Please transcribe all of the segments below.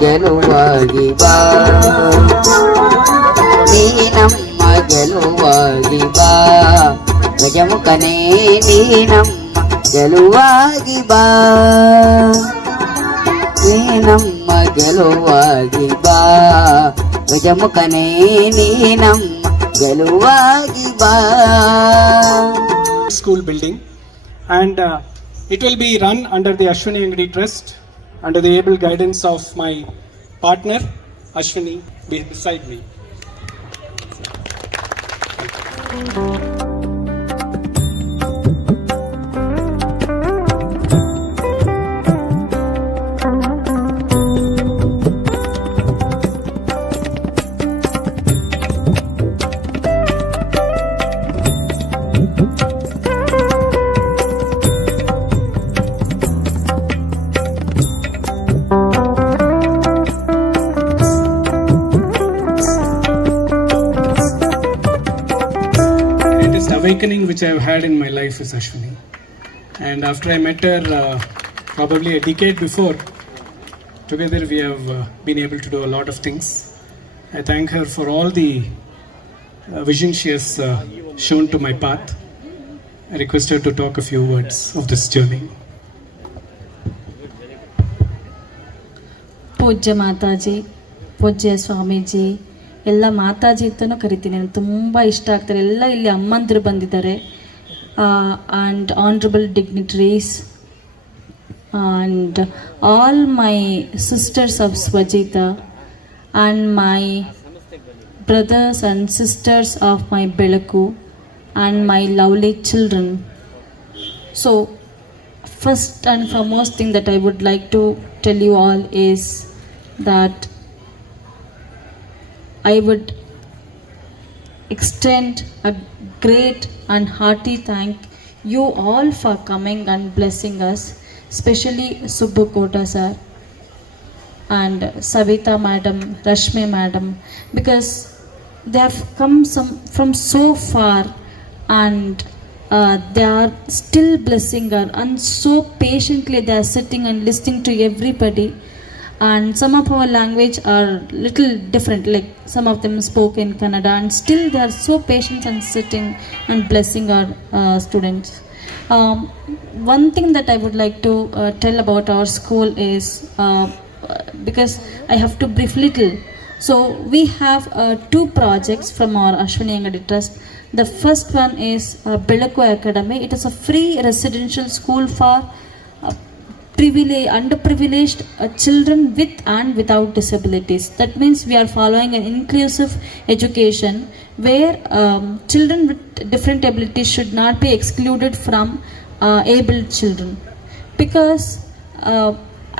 ಗೆಲುವಾಗಿ ಬಾ ನೀನಮ್ಮ ಗೆಲುವಾಗಿ ಬಾ ಗಜಮುಖನೇ ನೀನಮ್ಮ ಗೆಲುವಾಗಿ ಬಾ ನೀನಮ್ಮ ಗೆಲುವಾಗಿ ಬಾ ಗಜಮುಖನೇ ನೀನಮ್ಮ ಗೆಲುವಾಗಿ ಬಾ. School building, and it will be run under the Ashwini Angadi Trust, under the able guidance of my partner Ashwini beside me. Awakening which I have had in my life is Ashwini, and after I met her probably a decade before, together we have been able to do a lot of things. I thank her for all the vision she has shown to my path. I request her to talk a few words of this journey. ಪೂಜ್ಯ ಮಾತಾಜಿ, ಪೂಜ್ಯ ಸ್ವಾಮೀಜಿ, ಎಲ್ಲ ಮಾತಾಜಿ ಅಂತಲೂ ಕರಿತೀನಿ. ನನಗೆ ತುಂಬ ಇಷ್ಟ ಆಗ್ತಾರೆ. ಎಲ್ಲ ಇಲ್ಲಿ ಅಮ್ಮಂದಿರು ಬಂದಿದ್ದಾರೆ, and honourable dignitaries and all my sisters of Swajita and my brothers and sisters of my Belaku and my lovely children. So first and foremost thing that I would like to tell you all is that I would extend a great and hearty thank you all for coming and blessing us, especially Subbu Kota sir and Savita madam, Rashmi madam, because they have come from so far, and they are still blessing her, and so patiently they are sitting and listening to everybody. And some of our language are little different, like some of them spoke in Kannada, and still they are so patient and sitting and blessing our students. One thing that I would like to tell about our school is, because I have to brief little. So we have 2 projects from our Ashwini Angadi Trust. The first one is Belaku Academy. It is a free residential school for underprivileged children with and without disabilities. That means we are following an inclusive education where children with different abilities should not be excluded from able children, because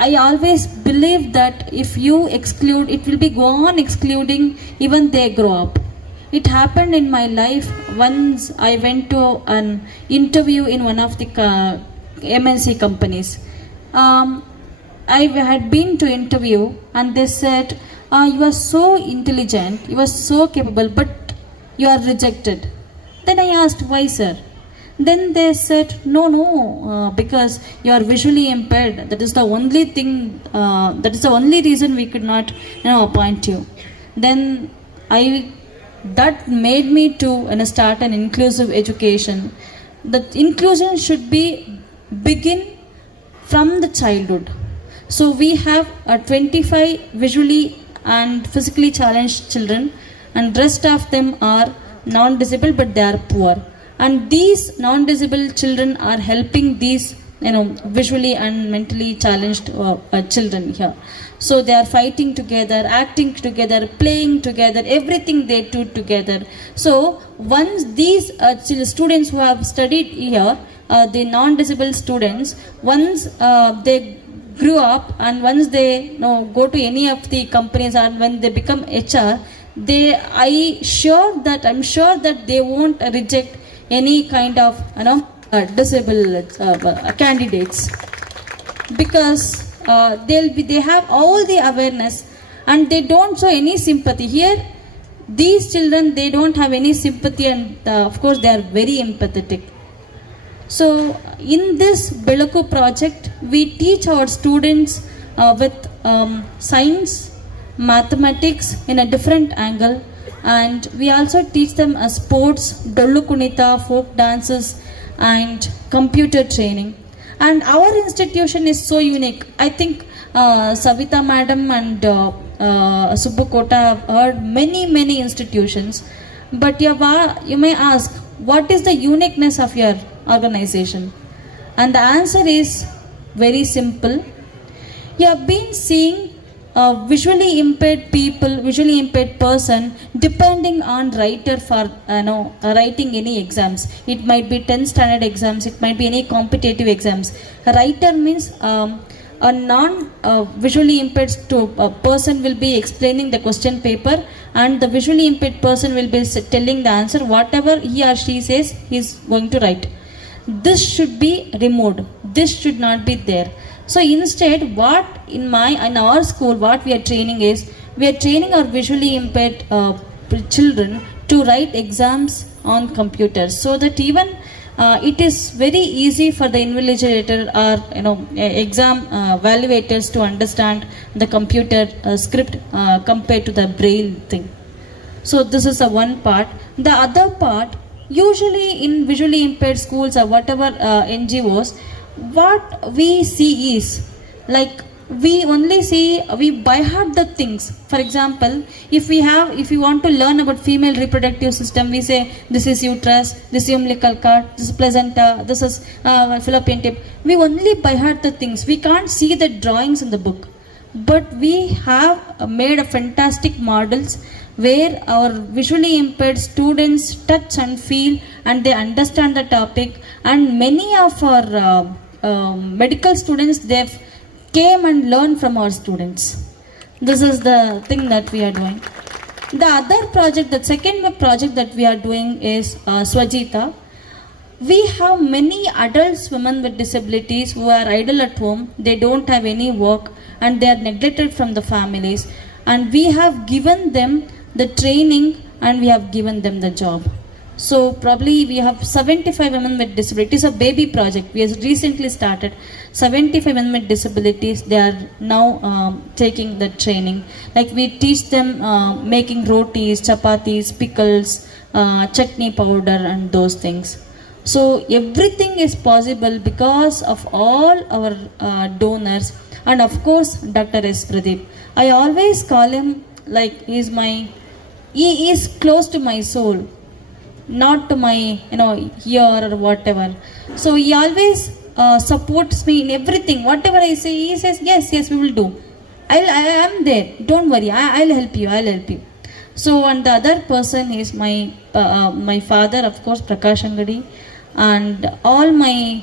I always believe that if you exclude, it will be go on excluding even they grow up. It happened in my life. Once I went to an interview in one of the MNC companies. I had been to interview, and they said, you are so intelligent, you are so capable, but you are rejected. Then I asked, why, sir? Then they said, no, because you are visually impaired. That is the only thing, that is the only reason we could not, appoint you. Then that made me to start an inclusive education. The inclusion should begin from the childhood. So we have 25 visually and physically challenged children, and rest of them are non-disabled but they are poor. And these non-disabled children are helping these visually and mentally challenged children here. So they are fighting together, acting together, playing together, everything they do together. So once these students who have studied here, the non-disabled students, once they grew up and once they go to any of the companies and when they become HR, I'm sure that they won't reject any kind of disabled candidates, because they have all the awareness and they don't show any sympathy. Here these children, they don't have any sympathy, and of course they are very empathetic. So in this Belaku project, we teach our students with science, mathematics in a different angle, and we also teach them sports, dollu kunita, folk dances, and computer training. And our institution is so unique. I think Savita madam and Subbu Kota have heard many institutions, but you may ask, what is the uniqueness of your organization? And the answer is very simple. You have been seeing visually impaired person depending on writer for writing any exams. It might be 10th standard exams, it might be any competitive exams. A writer means a non-visually impaired person will be explaining the question paper, and the visually impaired person will be telling the answer. Whatever he or she says, he is going to write. This should be removed. This should not be there. So instead, in our school, what we are training is, we are training our visually impaired children to write exams on computers, so that even it is very easy for the invigilator or exam evaluators to understand the computer script compared to the braille thing. So this is the one part. The other part, usually in visually impaired schools or whatever NGOs, what we see is, like, we by heart the things. For example, if we want to learn about female reproductive system, we say this is uterus, this is umbilical cord, this is placenta, this is fallopian tube. We only by heart the things. We can't see the drawings in the book, but we have made a fantastic models where our visually impaired students touch and feel and they understand the topic. And many of our medical students, they've came and learned from our students. This is the thing that we are doing. The other project, the second project that we are doing is Swajita. We have many adults, women with disabilities who are idle at home. They don't have any work and they are neglected from the families. And we have given them the training and we have given them the job. So probably we have 75 women with disabilities. It's a baby project. We have recently started. 75 women with disabilities, they are now taking the training. Like, we teach them making rotis, chapatis, pickles, chutney powder and those things. So everything is possible because of all our donors, and of course Dr. S. Pradeep. I always call him like he is close to my soul, not to my ear or whatever. So he always supports me in everything. Whatever I say, he says yes we will do. I am there. Don't worry. I'll help you. So, and the other person is my father, of course, Prakash Angadi, and all my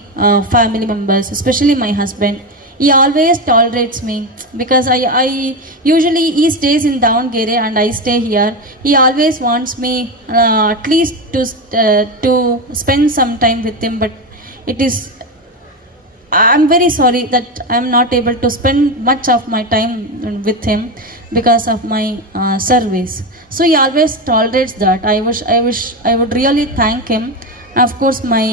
family members, especially my husband. He always tolerates me because I usually, he stays in Davangere and I stay here. He always wants me at least to spend some time with him, but I'm very sorry that I'm not able to spend much of my time with him. because of my service. So he always tolerates that. I would really thank him. Of course, my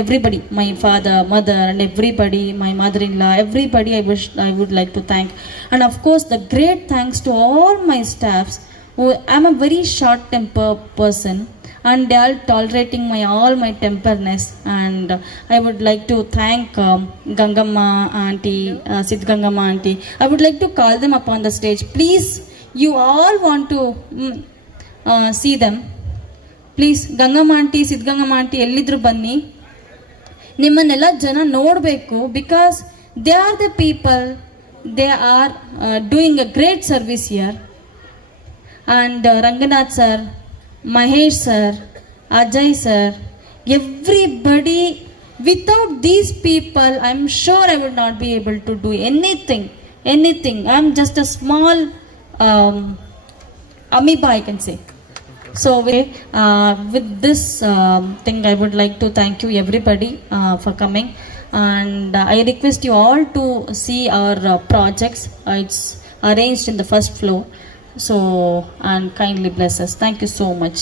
everybody, my father, mother, and everybody, my mother-in-law, everybody, I would like to thank. And of course, the great thanks to all my staffs. I'm a very short temper person, and they are tolerating all my temperness. And I would like to thank Gangamma auntie, Sid Gangamma auntie. I would like to call them up on the stage. Please, you all want to see them. Please Gangamma aunty, Siddhagangamma aunty ಎಲ್ಲಿದ್ರು ಬನ್ನಿ. ನಿಮ್ಮನ್ನೆಲ್ಲ ಜನ ನೋಡಬೇಕು. Because they are the people, they are doing a great service here. And Ranganath sir, Mahesh sir, Ajay sir, everybody. Without these people I am sure I would not be able to do anything. I am just a small amoeba, I can say. So with this thing, I would like to thank you everybody for coming, and I request you all to see our projects. It's arranged in the first floor, so and kindly bless us. Thank you so much.